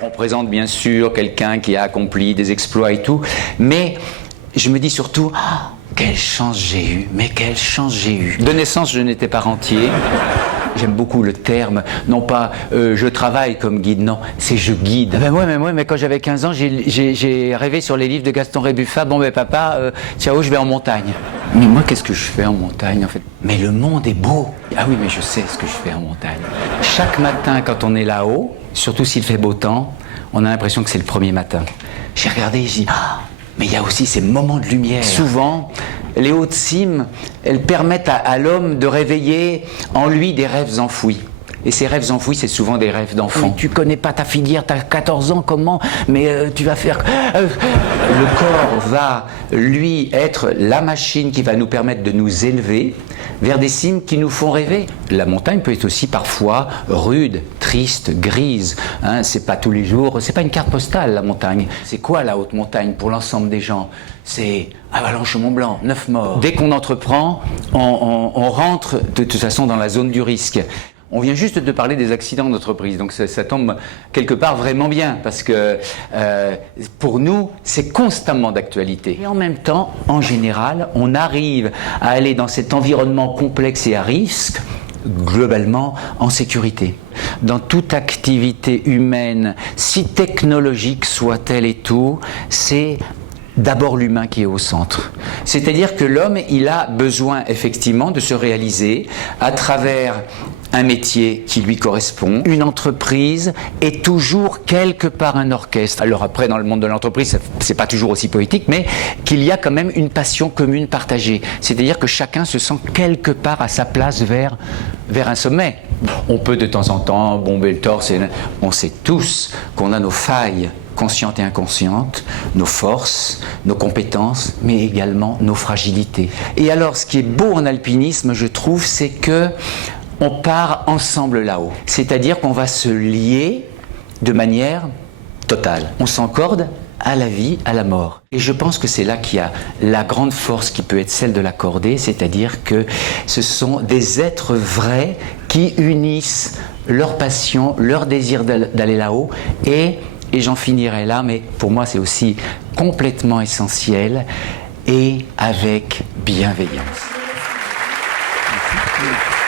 Alors on présente bien sûr quelqu'un qui a accompli des exploits et tout, mais je me dis surtout, oh, quelle chance j'ai eue, mais quelle chance j'ai eue. De naissance, je n'étais pas rentier. J'aime beaucoup le terme, non pas je travaille comme guide, non, c'est je guide. Ben ouais, mais quand j'avais 15 ans, j'ai rêvé sur les livres de Gaston Rébuffat. Bon ben papa, ciao, je vais en montagne. Mais moi, qu'est-ce que je fais en montagne en fait? Mais le monde est beau. Ah oui, mais je sais ce que je fais en montagne. Chaque matin, quand on est là-haut, surtout s'il fait beau temps, on a l'impression que c'est le premier matin. J'ai regardé et j'ai dit, ah, mais il y a aussi ces moments de lumière. Souvent, les hautes cimes, elles permettent à l'homme de réveiller en lui des rêves enfouis. Et ces rêves enfouis, c'est souvent des rêves d'enfant. Mais tu connais pas ta filière, t'as 14 ans, comment? Mais tu vas faire... Le corps va, lui, être la machine qui va nous permettre de nous élever vers des cimes qui nous font rêver. La montagne peut être aussi parfois rude, triste, grise. Hein, c'est pas tous les jours, c'est pas une carte postale, la montagne. C'est quoi la haute montagne pour l'ensemble des gens? C'est Avalanche au Mont Blanc, 9 morts. Dès qu'on entreprend, on rentre de toute façon dans la zone du risque. On vient juste de parler des accidents d'entreprise, donc ça tombe quelque part vraiment bien, parce que pour nous, c'est constamment d'actualité. Et en même temps, en général, on arrive à aller dans cet environnement complexe et à risque, globalement en sécurité. Dans toute activité humaine, si technologique soit-elle et tout, c'est d'abord l'humain qui est au centre. C'est-à-dire que l'homme, il a besoin effectivement de se réaliser à travers un métier qui lui correspond. Une entreprise est toujours quelque part un orchestre. Alors après, dans le monde de l'entreprise, c'est pas toujours aussi poétique, mais qu'il y a quand même une passion commune partagée. C'est-à-dire que chacun se sent quelque part à sa place vers un sommet. On peut de temps en temps bomber le torse, et on sait tous qu'on a nos failles conscientes et inconscientes, nos forces, nos compétences, mais également nos fragilités. Et alors, ce qui est beau en alpinisme, je trouve, c'est que on part ensemble là-haut. C'est-à-dire qu'on va se lier de manière totale. On s'encorde à la vie, à la mort. Et je pense que c'est là qu'il y a la grande force qui peut être celle de la cordée, c'est-à-dire que ce sont des êtres vrais qui unissent leur passion, leur désir d'aller là-haut et j'en finirai là, mais pour moi c'est aussi complètement essentiel et avec bienveillance. Merci.